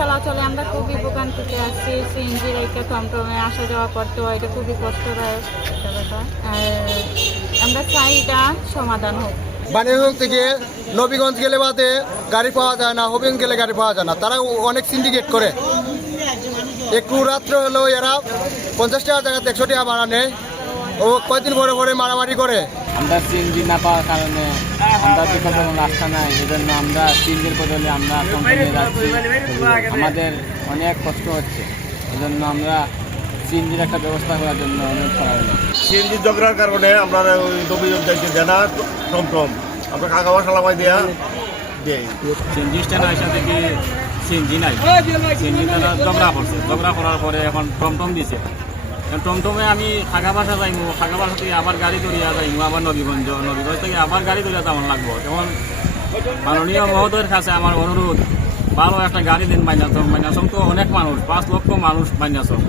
চলাচলে আমরা খুবই ভোগান্তিতে আছি। সিএনজি রেখে টমটমে আসা যাওয়া করতে হয়, এটা খুবই কষ্টদায়ক একটা ব্যাপার। আর আমরা চাই এটা সমাধান হোক। বানিয়াগঞ্জ থেকে নবীগঞ্জ গেলে বাদে গাড়ি পাওয়া যায় না, হবিগঞ্জ গেলে গাড়ি পাওয়া যায় না। তারা অনেক সিন্ডিকেট করে, একটু রাত্রে হলেও এরা 50 টাকা জায়গায় 100 টাকা ভাড়া নেয়। ও কয়েকদিন পরে পরে মারামারি করে। আমরা সিএনজি না পাওয়ার কারণে আমরা বিকল্প কোনো রাস্তা নাই, এজন্য আমরা সিএনজির বদলে আমরা টমটমে যাচ্ছি। আমাদের অনেক কষ্ট হচ্ছে, এজন্য আমরা সিএনজির একটা ব্যবস্থা করার জন্য অনুরোধ করা হলো। সিএনজি ঝগড়ার কারণে আমরা ওই নবীগঞ্জ যাইতে দেয় না টমটম, আমরা কাকাবা সালামাই দেয়া দেই। সিএনজি স্ট্যান্ড আসা থেকে সিএনজি নাই, সিএনজি ঝগড়া করছে, ঝগড়া করার পরে এখন টমটম দিছে। টমটমে আমি ফাঁকা বাসা যাইমু, ফাঁকা বাসা থেকে আবার গাড়ি ধরিয়া যাইমু, আবার নবীগঞ্জ থেকে আবার গাড়ি ধরিয়া তেমন লাগবো। এখন মাননীয় মহোদয়ের কাছে আমার অনুরোধ, ভালো একটা গাড়ি দিন। মাইনাসম তো অনেক মানুষ, 5 লক্ষ মানুষ মাইনাসম।